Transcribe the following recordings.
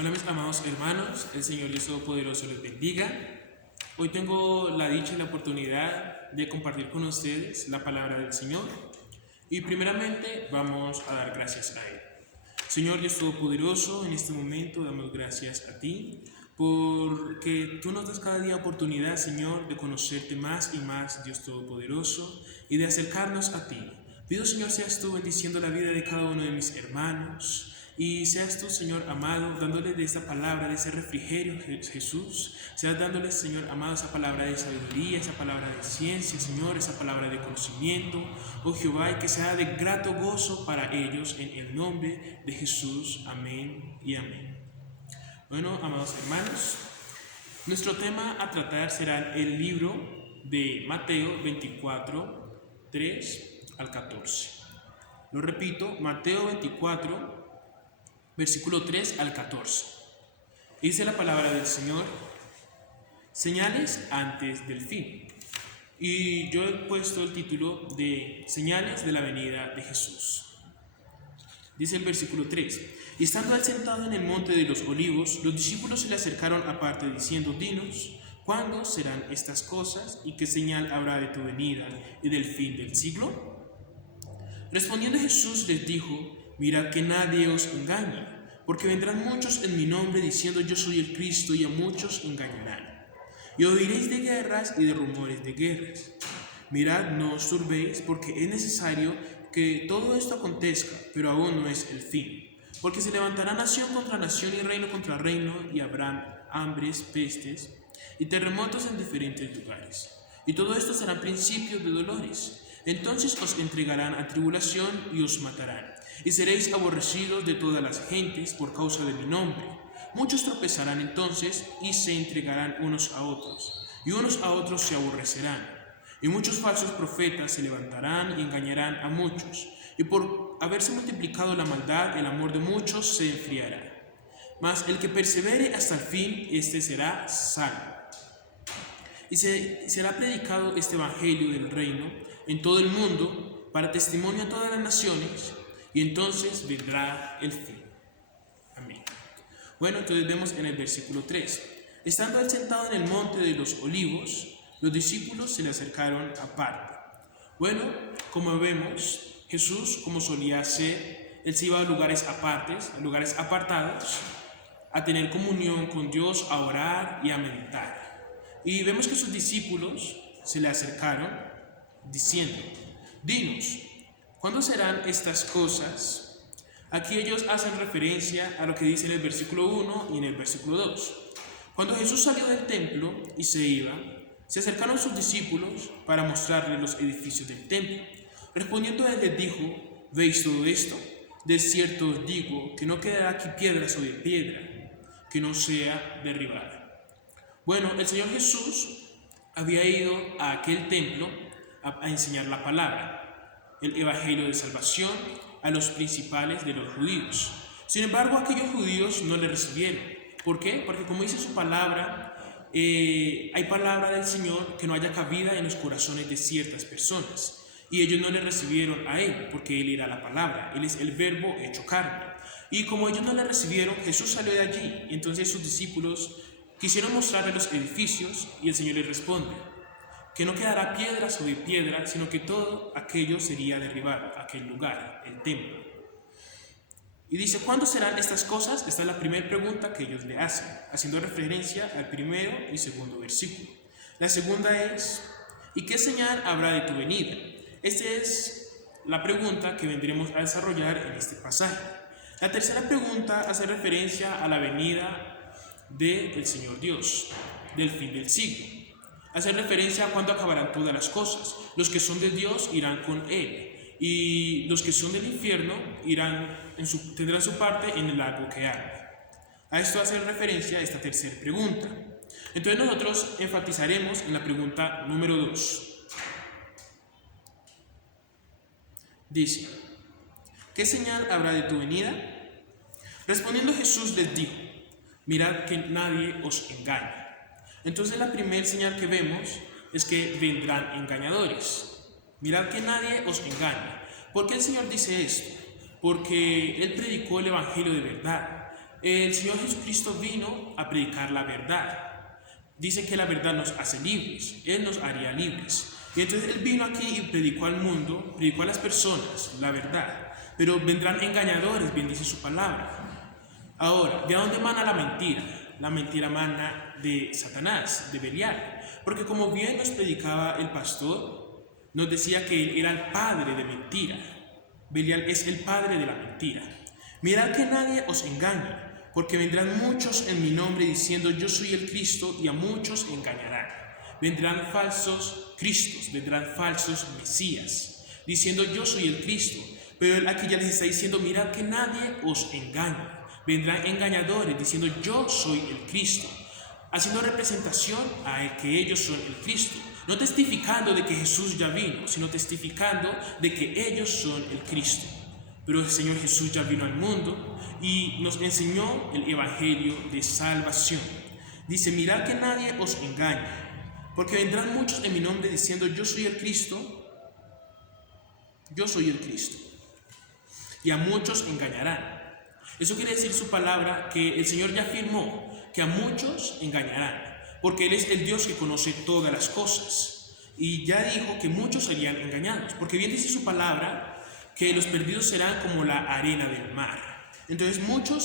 Hola mis amados hermanos, el Señor Dios Todopoderoso les bendiga. Hoy tengo la dicha y la oportunidad de compartir con ustedes la palabra del Señor y primeramente vamos a dar gracias a Él. Señor Dios Todopoderoso, en este momento damos gracias a ti porque tú nos das cada día oportunidad, Señor, de conocerte más y más, Dios Todopoderoso, y de acercarnos a ti. Pido, Señor, seas tú bendiciendo la vida de cada uno de mis hermanos. Y seas tú, Señor amado, dándole de esta palabra, de ese refrigerio, Jesús. Seas dándoles, Señor amado, esa palabra de sabiduría, esa palabra de ciencia, Señor, esa palabra de conocimiento, oh Jehová, y que sea de grato gozo para ellos, en el nombre de Jesús. Amén y amén. Bueno, amados hermanos, nuestro tema a tratar será el libro de Mateo 24, 3 al 14. Lo repito, Mateo 24, versículo 3 al 14. Dice la palabra del Señor: señales antes del fin. Y yo he puesto el título de señales de la venida de Jesús. Dice el versículo 3: y estando él sentado en el monte de los olivos, los discípulos se le acercaron aparte diciendo: dinos, ¿cuándo serán estas cosas? ¿Y qué señal habrá de tu venida y del fin del siglo? Respondiendo Jesús les dijo: mirad que nadie os engañe, porque vendrán muchos en mi nombre diciendo: yo soy el Cristo, y a muchos engañarán. Y oiréis de guerras y de rumores de guerras. Mirad, no os turbéis, porque es necesario que todo esto acontezca, pero aún no es el fin. Porque se levantará nación contra nación y reino contra reino, y habrá hambres, pestes y terremotos en diferentes lugares. Y todo esto serán principios de dolores. Entonces os entregarán a tribulación y os matarán, y seréis aborrecidos de todas las gentes por causa de mi nombre. Muchos tropezarán entonces y se entregarán unos a otros, y unos a otros se aborrecerán. Y muchos falsos profetas se levantarán y engañarán a muchos, y por haberse multiplicado la maldad, el amor de muchos se enfriará. Mas el que persevere hasta el fin, éste será salvo. Y será predicado este evangelio del reino en todo el mundo para testimonio a todas las naciones, y entonces vendrá el fin. Amén. Bueno, entonces vemos en el versículo 3: estando él sentado en el monte de los olivos, los discípulos se le acercaron aparte. Bueno, como vemos, Jesús, como solía hacer, él se iba a lugares apartes, a lugares apartados, a tener comunión con Dios, a orar y a meditar. Y vemos que sus discípulos se le acercaron diciendo: dinos, ¿cuándo serán estas cosas? Aquí ellos hacen referencia a lo que dice en el versículo 1 y en el versículo 2. Cuando Jesús salió del templo y se iba, se acercaron sus discípulos para mostrarle los edificios del templo. Respondiendo él les dijo: ¿veis todo esto? De cierto os digo que no quedará aquí piedra sobre piedra que no sea derribada. Bueno, el Señor Jesús había ido a aquel templo a enseñar la palabra, el evangelio de salvación, a los principales de los judíos. Sin embargo, aquellos judíos no le recibieron. ¿Por qué? Porque, como dice su palabra, hay palabra del Señor que no haya cabida en los corazones de ciertas personas. Y ellos no le recibieron a Él, porque Él era la palabra, Él es el verbo hecho carne. Y como ellos no le recibieron, Jesús salió de allí. Y entonces sus discípulos quisieron mostrarle los edificios, y el Señor les responde que no quedará piedra sobre piedra, sino que todo aquello sería derribado, aquel lugar, el templo. Y dice: ¿cuándo serán estas cosas? Esta es la primera pregunta que ellos le hacen, haciendo referencia al primero y segundo versículo. La segunda es: ¿y qué señal habrá de tu venida? Esta es la pregunta que vendremos a desarrollar en este pasaje. La tercera pregunta hace referencia a la venida del Señor Dios, del fin del siglo. Hace referencia a cuándo acabarán todas las cosas. Los que son de Dios irán con Él, y los que son del infierno tendrán su parte en el lago que arde. A esto hace referencia esta tercera pregunta. Entonces nosotros enfatizaremos en la pregunta número 2. Dice: ¿qué señal habrá de tu venida? Respondiendo Jesús les dijo: mirad que nadie os engañe. Entonces la primera señal que vemos es que vendrán engañadores. Mirad que nadie os engañe. ¿Por qué el Señor dice esto? Porque Él predicó el evangelio de verdad. El Señor Jesucristo vino a predicar la verdad. Dice que la verdad nos hace libres, Él nos haría libres. Y entonces Él vino aquí y predicó al mundo, predicó a las personas la verdad. Pero vendrán engañadores, bien dice su palabra. Ahora, ¿de dónde mana la mentira? La mentira mana de Satanás, de Belial. Porque como bien nos predicaba el pastor, nos decía que él era el padre de mentira. Belial es el padre de la mentira. Mirad que nadie os engañe, porque vendrán muchos en mi nombre diciendo yo soy el Cristo, y a muchos engañarán. Vendrán falsos Cristos, vendrán falsos Mesías, diciendo yo soy el Cristo. Pero él aquí ya les está diciendo, mirad que nadie os engañe. Vendrán engañadores diciendo yo soy el Cristo, haciendo representación a que ellos son el Cristo. No testificando de que Jesús ya vino, sino testificando de que ellos son el Cristo. Pero el Señor Jesús ya vino al mundo y nos enseñó el Evangelio de salvación. Dice, mirad que nadie os engañe, porque vendrán muchos en mi nombre diciendo yo soy el Cristo, y a muchos engañarán. Eso quiere decir su palabra que el Señor ya afirmó que a muchos engañarán, porque Él es el Dios que conoce todas las cosas. Y ya dijo que muchos serían engañados, porque bien dice su palabra que los perdidos serán como la arena del mar. Entonces muchos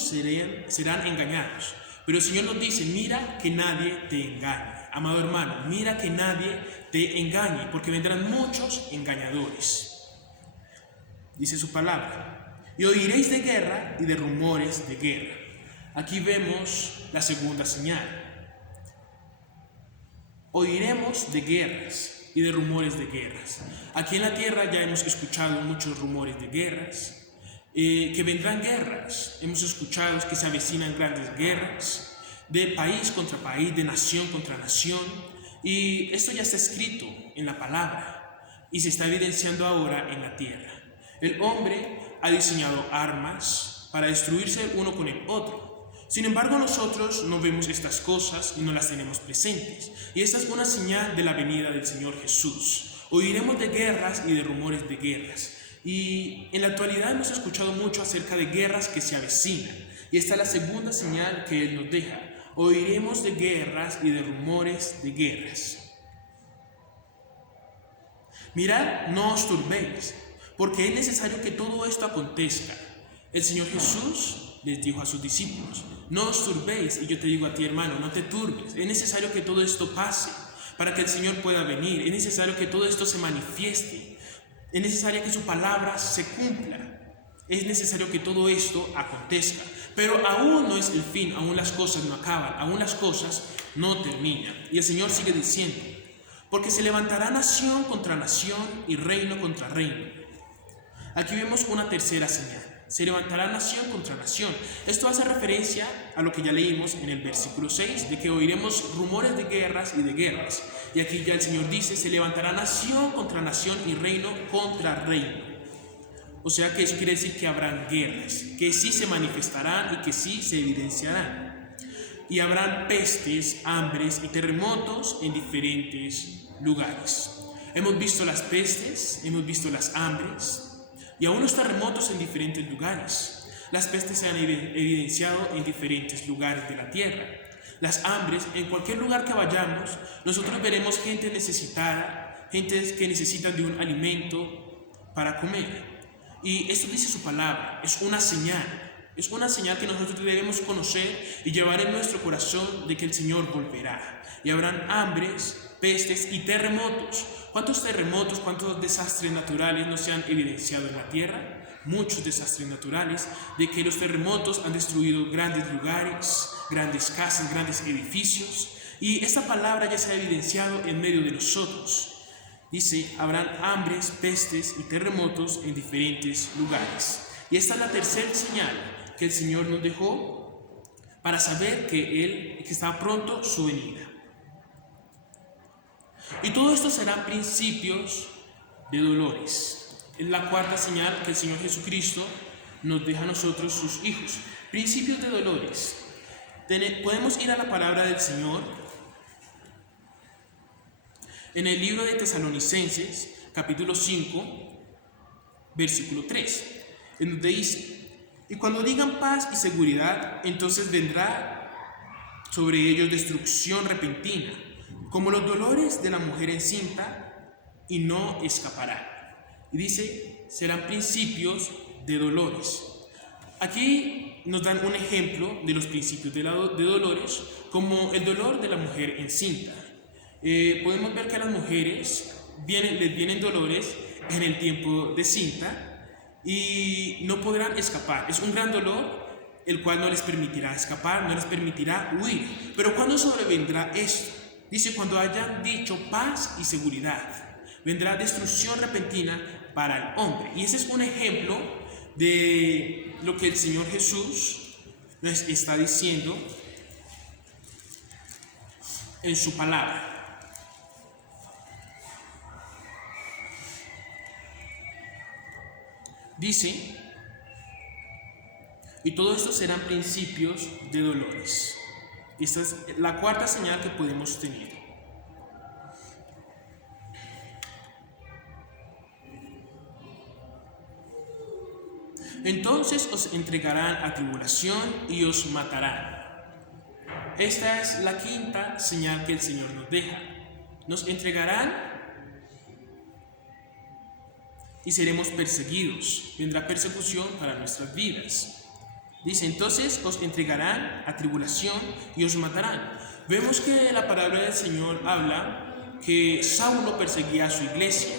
serán engañados. Pero el Señor nos dice, mira que nadie te engañe. Amado hermano, mira que nadie te engañe, porque vendrán muchos engañadores. Dice su palabra. Y oiréis de guerra y de rumores de guerra. Aquí vemos la segunda señal. Oiremos de guerras y de rumores de guerras. Aquí en la tierra ya hemos escuchado muchos rumores de guerras, que vendrán guerras. Hemos escuchado que se avecinan grandes guerras, de país contra país, de nación contra nación. Y esto ya está escrito en la palabra y se está evidenciando ahora en la tierra. El hombre ha diseñado armas para destruirse uno con el otro. Sin embargo, nosotros no vemos estas cosas y no las tenemos presentes. Y esta es una señal de la venida del Señor Jesús. Oiremos de guerras y de rumores de guerras. Y en la actualidad hemos escuchado mucho acerca de guerras que se avecinan. Y esta es la segunda señal que Él nos deja. Oiremos de guerras y de rumores de guerras. Mirad, no os turbéis, porque es necesario que todo esto acontezca. El Señor Jesús les dijo a sus discípulos, no os turbéis, y yo te digo a ti, hermano, no te turbes. Es necesario que todo esto pase para que el Señor pueda venir. Es necesario que todo esto se manifieste. Es necesario que su palabra se cumpla. Es necesario que todo esto acontezca. Pero aún no es el fin, aún las cosas no acaban, aún las cosas no terminan. Y el Señor sigue diciendo, porque se levantará nación contra nación y reino contra reino. Aquí vemos una tercera señal. Se levantará nación contra nación. Esto hace referencia a lo que ya leímos en el versículo 6, de que oiremos rumores de guerras y de guerras. Y aquí ya el Señor dice, se levantará nación contra nación y reino contra reino. O sea que eso quiere decir que habrán guerras, que sí se manifestarán y que sí se evidenciarán. Y habrán pestes, hambres y terremotos en diferentes lugares. Hemos visto las pestes, hemos visto las hambres y aún los terremotos en diferentes lugares. Las pestes se han evidenciado en diferentes lugares de la tierra. Las hambres, en cualquier lugar que vayamos, nosotros veremos gente necesitada, gente que necesita de un alimento para comer. Y esto dice su palabra, es una señal que nosotros debemos conocer y llevar en nuestro corazón de que el Señor volverá. Y habrán hambres, pestes y terremotos. ¿Cuántos terremotos, cuántos desastres naturales no se han evidenciado en la tierra? Muchos desastres naturales, de que los terremotos han destruido grandes lugares, grandes casas, grandes edificios. Y esta palabra ya se ha evidenciado en medio de nosotros. Dice, habrán hambres, pestes y terremotos en diferentes lugares. Y esta es la tercera señal que el Señor nos dejó para saber que está pronto su venida. Y todo esto serán principios de dolores. Es la cuarta señal que el Señor Jesucristo nos deja a nosotros, sus hijos. Principios de dolores. Podemos ir a la palabra del Señor en el libro de Tesalonicenses, capítulo 5, versículo 3, en donde dice, Y cuando digan paz y seguridad, entonces vendrá sobre ellos destrucción repentina, como los dolores de la mujer encinta, y no escaparán. Y dice, serán principios de dolores. Aquí nos dan un ejemplo de los principios de dolores, como el dolor de la mujer encinta. Podemos ver que a las mujeres les vienen dolores en el tiempo de cinta y no podrán escapar. Es un gran dolor el cual no les permitirá escapar, no les permitirá huir. Pero ¿cuándo sobrevendrá esto? Dice, cuando hayan dicho paz y seguridad, vendrá destrucción repentina para el hombre. Y ese es un ejemplo de lo que el Señor Jesús nos está diciendo en su palabra. Dice, y todo esto serán principios de dolores. Esta es la cuarta señal que podemos tener. Entonces os entregarán a tribulación y os matarán. Esta es la quinta señal que el Señor nos deja. Nos entregarán y seremos perseguidos. Vendrá persecución para nuestras vidas. Dice, entonces os entregarán a tribulación y os matarán. Vemos que la palabra del Señor habla que Saulo perseguía a su iglesia.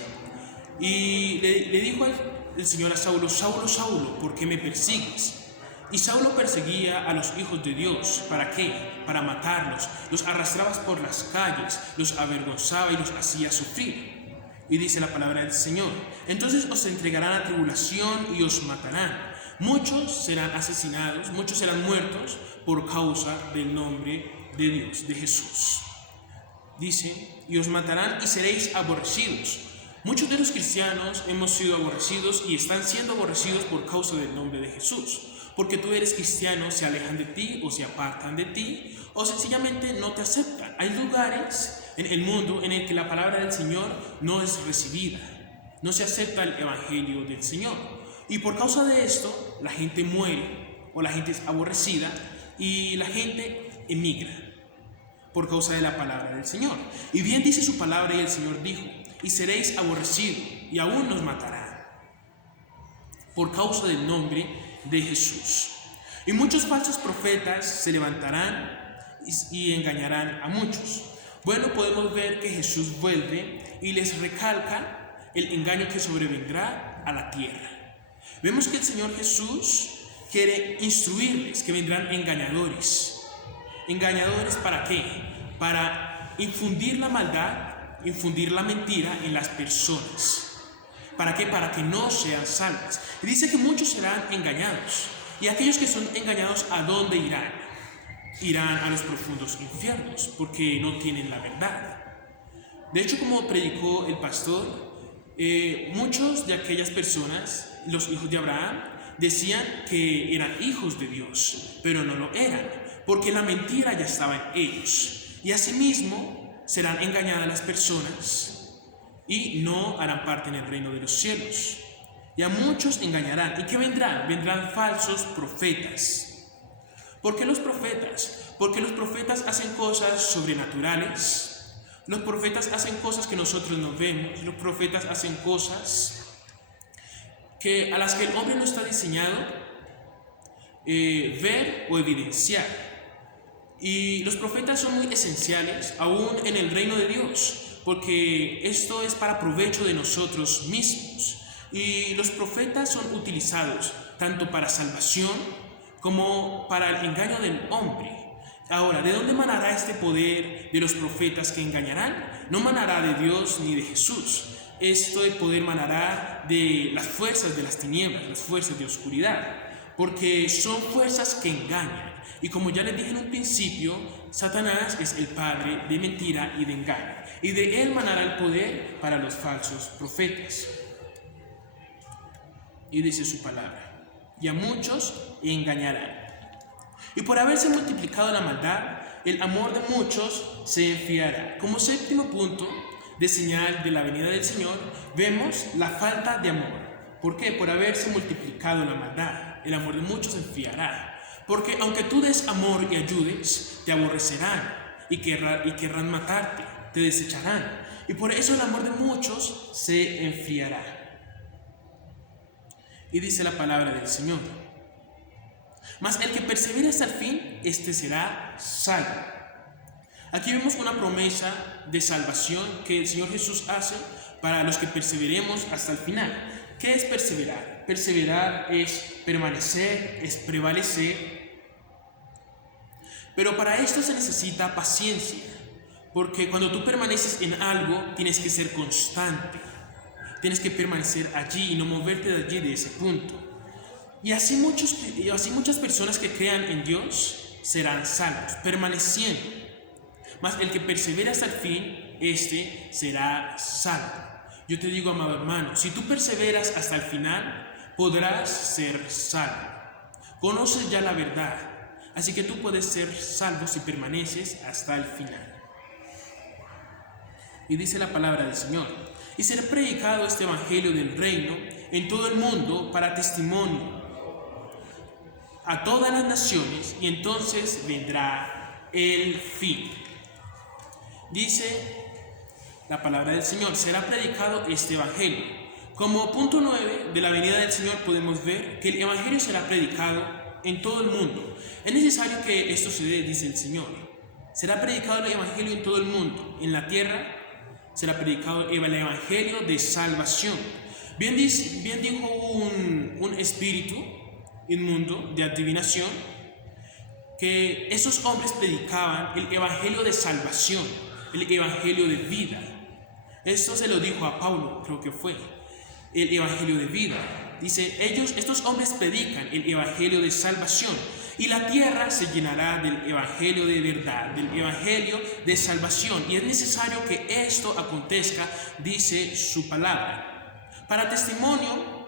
Y le dijo el Señor a Saulo, Saulo, Saulo, ¿por qué me persigues? Y Saulo perseguía a los hijos de Dios. ¿Para qué? Para matarlos. Los arrastraba por las calles, los avergonzaba y los hacía sufrir. Y dice la palabra del Señor, entonces os entregarán a tribulación y os matarán. Muchos serán asesinados, muchos serán muertos por causa del nombre de Dios, de Jesús. Dice, y os matarán y seréis aborrecidos. Muchos de los cristianos hemos sido aborrecidos y están siendo aborrecidos por causa del nombre de Jesús. Porque tú eres cristiano, se alejan de ti o se apartan de ti o sencillamente no te aceptan. Hay lugares en el mundo en el que la palabra del Señor no es recibida, no se acepta el evangelio del Señor. Y por causa de esto, la gente muere o la gente es aborrecida y la gente emigra por causa de la palabra del Señor. Y bien dice su palabra y el Señor dijo, y seréis aborrecidos y aún nos matarán por causa del nombre de Jesús. Y muchos falsos profetas se levantarán y engañarán a muchos. Bueno, podemos ver que Jesús vuelve y les recalca el engaño que sobrevendrá a la tierra. Vemos que el Señor Jesús quiere instruirles que vendrán engañadores. ¿Engañadores para qué? Para infundir la maldad, infundir la mentira en las personas. ¿Para qué? Para que no sean salvas. Y dice que muchos serán engañados. Y aquellos que son engañados, ¿a dónde irán? Irán a los profundos infiernos, porque no tienen la verdad. De hecho, como predicó el pastor, muchos de aquellas personas, los hijos de Abraham, decían que eran hijos de Dios, pero no lo eran, porque la mentira ya estaba en ellos. Y asimismo serán engañadas las personas y no harán parte en el reino de los cielos. Y a muchos engañarán. ¿Y qué vendrán? Vendrán falsos profetas. ¿Por qué los profetas? Porque los profetas hacen cosas sobrenaturales. Los profetas hacen cosas que nosotros no vemos. Los profetas hacen cosas a las que el hombre no está diseñado ver o evidenciar. Y los profetas son muy esenciales aún en el reino de Dios, porque esto es para provecho de nosotros mismos. Y los profetas son utilizados tanto para salvación como para el engaño del hombre. Ahora, ¿de dónde manará este poder de los profetas que engañarán? No manará de Dios ni de Jesús. Este poder manará de las fuerzas de las tinieblas, las fuerzas de oscuridad, porque son fuerzas que engañan. Y como ya les dije en un principio, Satanás es el padre de mentira y de engaño, y de él manará el poder para los falsos profetas. Y dice su palabra, y a muchos engañarán. Y por haberse multiplicado la maldad, el amor de muchos se enfriará. Como séptimo punto de señal de la venida del Señor, vemos la falta de amor. ¿Por qué? Por haberse multiplicado la maldad. el amor de muchos se enfriará. Porque aunque tú des amor y ayudes, te aborrecerán y querrán matarte, te desecharán. Y por eso el amor de muchos se enfriará. Y dice la palabra del Señor: mas el que persevera hasta el fin, este será salvo. Aquí vemos una promesa de salvación que el Señor Jesús hace para los que perseveremos hasta el final. ¿Qué es perseverar? Perseverar es permanecer, es prevalecer. Pero para esto se necesita paciencia, porque cuando tú permaneces en algo, tienes que ser constante. Tienes que permanecer allí y no moverte de allí, de ese punto. Y así muchas personas que crean en Dios serán salvos, permaneciendo. Mas el que persevera hasta el fin, este será salvo. Yo te digo, amado hermano, si tú perseveras hasta el final, podrás ser salvo. Conoces ya la verdad, así que tú puedes ser salvo si permaneces hasta el final. Y dice la palabra del Señor: y será predicado este evangelio del reino en todo el mundo para testimonio a todas las naciones, y entonces vendrá el fin. Dice la palabra del Señor: será predicado este evangelio. Como punto 9 de la venida del Señor podemos ver que el evangelio será predicado en todo el mundo. Es necesario que esto se dé, dice el Señor. Será predicado el evangelio en todo el mundo. En la tierra será predicado el evangelio de salvación. Bien dijo un espíritu inmundo de adivinación que esos hombres predicaban el evangelio de salvación, el evangelio de vida. Esto se lo dijo a Pablo, creo que fue, el evangelio de vida. Dice, estos hombres predican el evangelio de salvación, y la tierra se llenará del evangelio de verdad, del evangelio de salvación. Y es necesario que esto acontezca, dice su palabra, para testimonio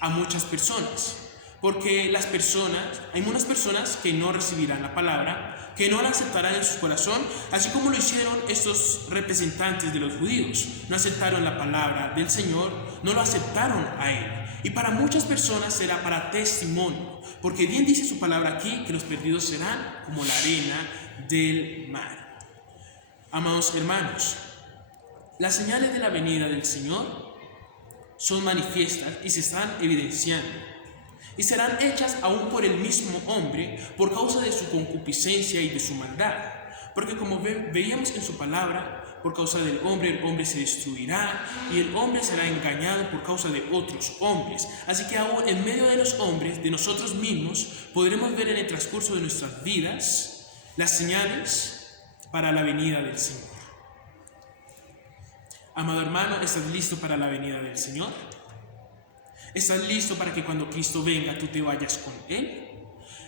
a muchas personas. Porque hay unas personas que no recibirán la palabra, que no la aceptarán en su corazón, así como lo hicieron estos representantes de los judíos. No aceptaron la palabra del Señor, no lo aceptaron a Él. Y para muchas personas será para testimonio, porque bien dice su palabra aquí que los perdidos serán como la arena del mar. Amados hermanos, las señales de la venida del Señor son manifiestas y se están evidenciando. Y serán hechas aún por el mismo hombre por causa de su concupiscencia y de su maldad. Porque como veíamos en su palabra, por causa del hombre, el hombre se destruirá y el hombre será engañado por causa de otros hombres. Así que aún en medio de los hombres, de nosotros mismos, podremos ver en el transcurso de nuestras vidas las señales para la venida del Señor. Amado hermano, ¿estás listo para la venida del Señor? ¿Estás listo para que cuando Cristo venga tú te vayas con Él?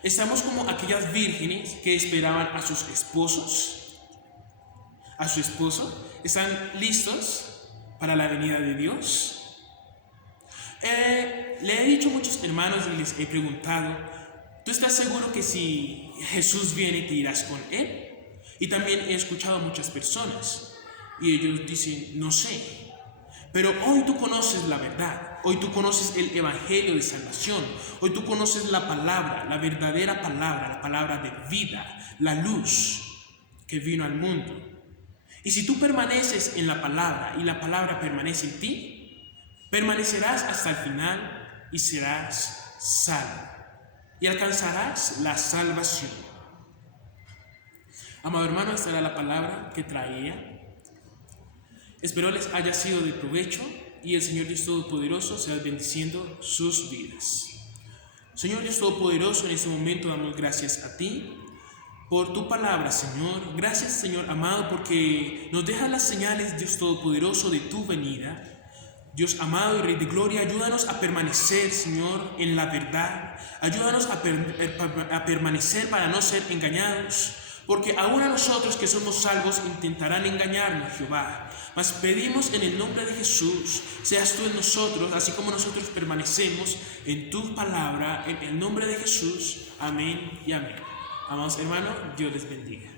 Estamos como aquellas vírgenes que esperaban a sus esposos, a su esposo. ¿Están listos para la venida de Dios? Le he dicho a muchos hermanos y les he preguntado, ¿tú estás seguro que si Jesús viene te irás con Él? Y también he escuchado a muchas personas y ellos dicen, no sé. Pero hoy tú conoces la verdad, hoy tú conoces el evangelio de salvación, hoy tú conoces la palabra, la verdadera palabra, la palabra de vida, la luz que vino al mundo. Y si tú permaneces en la palabra y la palabra permanece en ti, permanecerás hasta el final y serás salvo y alcanzarás la salvación. Amado hermano, esta era la palabra que traía. Espero les haya sido de provecho y el Señor Dios Todopoderoso sea bendiciendo sus vidas. Señor Dios Todopoderoso, en este momento damos gracias a ti por tu palabra, Señor. Gracias, Señor amado, porque nos dejas las señales, Dios Todopoderoso, de tu venida. Dios amado y Rey de Gloria, ayúdanos a permanecer, Señor, en la verdad. Ayúdanos a permanecer para no ser engañados. Porque aún a nosotros que somos salvos intentarán engañarnos, Jehová. Mas pedimos en el nombre de Jesús, seas tú en nosotros, así como nosotros permanecemos en tu palabra, en el nombre de Jesús. Amén y amén. Amados hermanos, Dios les bendiga.